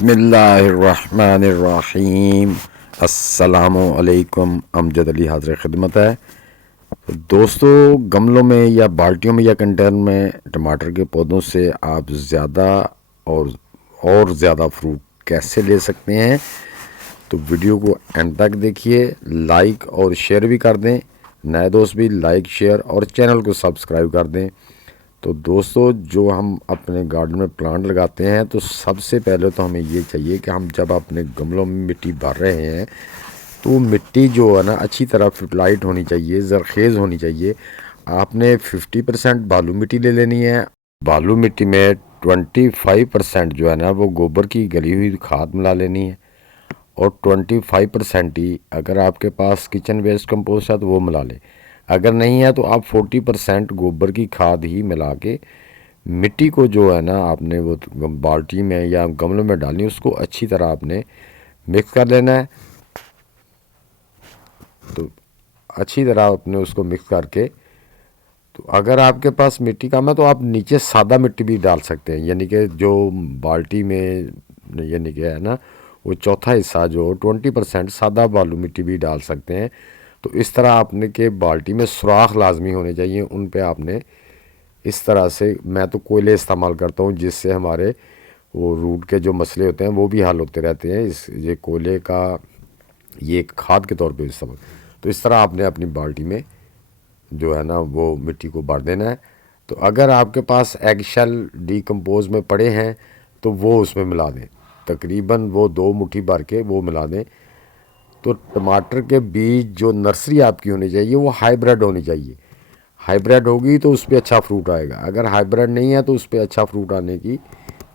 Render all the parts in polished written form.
بسم اللہ الرحمن الرحیم۔ السلام علیکم، امجد علی حاضر خدمت ہے۔ دوستو، گملوں میں یا بالٹیوں میں یا کنٹینر میں ٹماٹر کے پودوں سے آپ زیادہ اور زیادہ فروٹ کیسے لے سکتے ہیں؟ تو ویڈیو کو اینڈ تک دیکھیے، لائک اور شیئر بھی کر دیں، نئے دوست بھی لائک شیئر اور چینل کو سبسکرائب کر دیں۔ تو دوستو، جو ہم اپنے گارڈن میں پلانٹ لگاتے ہیں تو سب سے پہلے تو ہمیں یہ چاہیے کہ ہم جب اپنے گملوں میں مٹی بھر رہے ہیں تو مٹی جو ہے نا اچھی طرح فرٹلائٹ ہونی چاہیے، زرخیز ہونی چاہیے۔ آپ نے 50% بالو مٹی لے لینی ہے۔ بالو مٹی میں 25% جو ہے نا وہ گوبر کی گلی ہوئی کھاد ملا لینی ہے، اور 25% ہی اگر آپ کے پاس کچن ویسٹ کمپوسٹ ہے تو وہ ملا لیں۔ اگر نہیں ہے تو آپ 40% گوبر کی کھاد ہی ملا کے مٹی کو جو ہے نا آپ نے وہ بالٹی میں یا گملوں میں ڈالنی، اس کو اچھی طرح آپ نے مکس کر لینا ہے۔ تو اچھی طرح آپ نے اس کو مکس کر کے، تو اگر آپ کے پاس مٹی کم ہے تو آپ نیچے سادہ مٹی بھی ڈال سکتے ہیں، یعنی کہ جو بالٹی میں یعنی کہ ہے نا وہ چوتھا حصہ جو 20% سادہ بالو مٹی بھی ڈال سکتے ہیں۔ تو اس طرح آپ نے کہ بالٹی میں سوراخ لازمی ہونے چاہیے، ان پہ آپ نے اس طرح سے، میں تو کوئلے استعمال کرتا ہوں جس سے ہمارے وہ روٹ کے جو مسئلے ہوتے ہیں وہ بھی حل ہوتے رہتے ہیں۔ یہ کوئلے کا یہ ایک کھاد کے طور پہ استعمال، تو اس طرح آپ نے اپنی بالٹی میں جو ہے نا وہ مٹی کو بھر دینا ہے۔ تو اگر آپ کے پاس ایگ شیل ڈی کمپوز میں پڑے ہیں تو وہ اس میں ملا دیں، تقریباً وہ 2 مٹھی بھر کے وہ ملا دیں۔ تو ٹماٹر کے بیج جو نرسری آپ کی ہونی چاہیے وہ ہائی بریڈ ہونی چاہیے۔ ہائی بریڈ ہوگی تو اس پہ اچھا فروٹ آئے گا، اگر ہائی بریڈ نہیں ہے تو اس پہ اچھا فروٹ آنے کی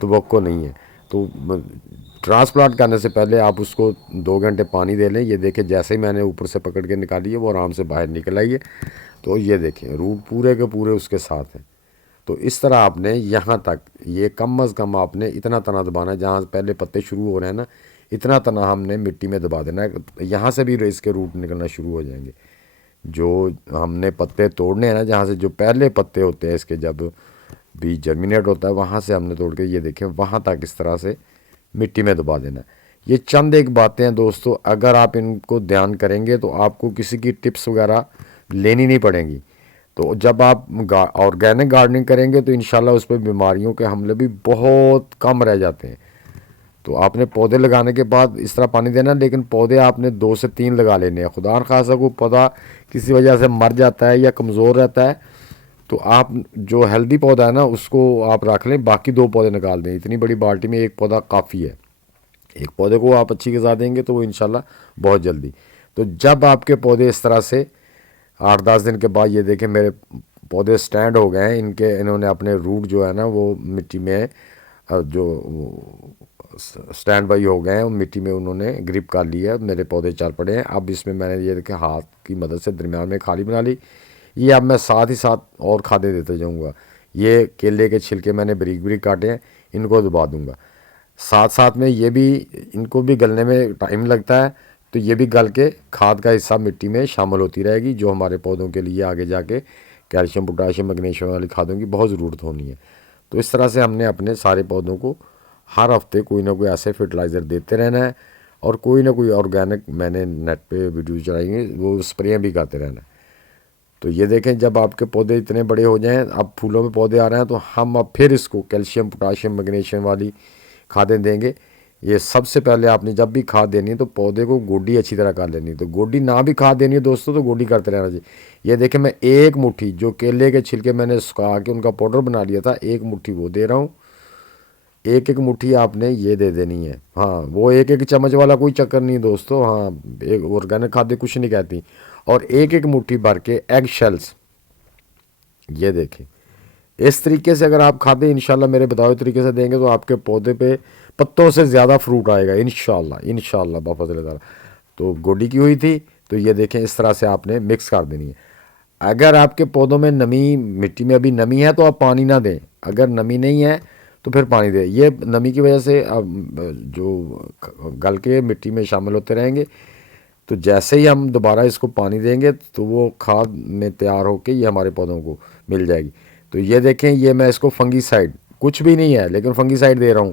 توقع نہیں ہے۔ تو ٹرانسپلانٹ کرنے سے پہلے آپ اس کو 2 گھنٹے پانی دے لیں۔ یہ دیکھیں جیسے ہی میں نے اوپر سے پکڑ کے نکالی ہے وہ آرام سے باہر نکل آئی ہے۔ تو یہ دیکھیں روٹ پورے کے پورے اس کے ساتھ ہیں۔ تو اس طرح آپ نے یہاں تک، یہ کم از کم آپ نے اتنا تنا دبانا ہے، جہاں پہلے پتے شروع ہو رہے ہیں نا اتنا تنا ہم نے مٹی میں دبا دینا ہے، یہاں سے بھی اس کے روٹ نکلنا شروع ہو جائیں گے۔ جو ہم نے پتے توڑنے ہیں نا، جہاں سے جو پہلے پتے ہوتے ہیں اس کے جب بیج جرمینیٹ ہوتا ہے وہاں سے ہم نے توڑ کے، یہ دیکھیں وہاں تک اس طرح سے مٹی میں دبا دینا ہے۔ یہ چند ایک باتیں ہیں دوستو، اگر آپ ان کو دھیان کریں گے تو آپ کو کسی کی ٹپس وغیرہ لینی نہیں پڑیں گی۔ تو جب آپ آرگینک گارڈننگ کریں گے تو انشاءاللہ اس پہ بیماریوں کے حملے بھی بہت کم رہ جاتے ہیں۔ تو آپ نے پودے لگانے کے بعد اس طرح پانی دینا، لیکن پودے آپ نے 2 سے 3 لگا لینے ہیں۔ خدا نخواستہ کوئی پودا کسی وجہ سے مر جاتا ہے یا کمزور رہتا ہے تو آپ جو ہیلدی پودا ہے نا اس کو آپ رکھ لیں، باقی 2 پودے نکال دیں۔ اتنی بڑی بالٹی میں ایک پودا کافی ہے، ایک پودے کو آپ اچھی غذا دیں گے تو وہ انشاءاللہ بہت جلدی۔ تو جب آپ کے پودے اس طرح سے 8-10 دن کے بعد، یہ دیکھیں میرے پودے سٹینڈ ہو گئے ہیں، انہوں نے اپنے روٹ جو ہے نا وہ مٹی میں جو سٹینڈ بائی ہو گئے ہیں، مٹی میں انہوں نے گرپ کر لی ہے، میرے پودے چل پڑے ہیں۔ اب اس میں نے یہ دیکھیں ہاتھ کی مدد سے درمیان میں کھالی بنا لی۔ یہ اب میں ساتھ ہی ساتھ اور کھادیں دیتے جاؤں گا۔ یہ کیلے کے چھلکے میں نے بریک بریک کاٹے ہیں، ان کو دبا دوں گا ساتھ ساتھ میں۔ یہ بھی ان کو بھی گلنے میں ٹائم لگتا ہے، تو یہ بھی گل کے کھاد کا حصہ مٹی میں شامل ہوتی رہے گی، جو ہمارے پودوں کے لیے آگے جا کے کیلشیم، پوٹاشیم، میگنیشیم والی کھادوں کی بہت ضرورت ہونی ہے۔ تو اس طرح سے ہم نے اپنے سارے پودوں کو ہر ہفتے کوئی نہ کوئی ایسے فرٹیلائزر دیتے رہنا ہے، اور کوئی نہ کوئی آرگینک میں نے نیٹ پہ ویڈیو چلائیں گے وہ اسپرے بھی کرتے رہنا ہے۔ تو یہ دیکھیں جب آپ کے پودے اتنے بڑے ہو جائیں، اب پھولوں میں پودے آ رہے ہیں، تو ہم اب پھر اس کو کیلشیم، پوٹاشیم، میگنیشیم والی کھادیں دیں گے۔ یہ سب سے پہلے آپ نے جب بھی کھاد دینی ہے تو پودے کو گوڈی اچھی طرح کر لینی ہے۔ تو گوڈی نہ بھی کھاد دینی ہے دوستو تو گوڈی کرتے رہنا چاہیے۔ یہ دیکھیں میں 1 مٹھی جو کیلے کے چھلکے میں نے سکھا کے ان کا پاؤڈر بنا لیا تھا، 1 مٹھی وہ دے رہا ہوں۔ 1 مٹھی آپ نے یہ دے دینی ہے۔ ہاں، وہ 1 چمچ والا کوئی چکر نہیں دوستو، ہاں آرگینک کھادیں کچھ نہیں کہتی۔ اور 1 مٹھی بھر کے ایگ شیلز، یہ دیکھیں اس طریقے سے اگر آپ کھادیں انشاءاللہ میرے بتائے ہوئے طریقے سے دیں گے تو آپ کے پودے پہ پتوں سے زیادہ فروٹ آئے گا انشاءاللہ بفضل اللہ۔ تو گوڈی کی ہوئی تھی، تو یہ دیکھیں اس طرح سے آپ نے مکس کر دینی ہے۔ اگر آپ کے پودوں میں نمی، مٹی میں ابھی نمی ہے تو آپ پانی نہ دیں، اگر نمی نہیں ہے تو پھر پانی دیں۔ یہ نمی کی وجہ سے جو گل کے مٹی میں شامل ہوتے رہیں گے، تو جیسے ہی ہم دوبارہ اس کو پانی دیں گے تو وہ کھاد میں تیار ہو کے یہ ہمارے پودوں کو مل جائے گی۔ تو یہ دیکھیں یہ میں اس کو فنگی سائڈ، کچھ بھی نہیں ہے لیکن فنگی سائڈ دے رہا ہوں۔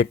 1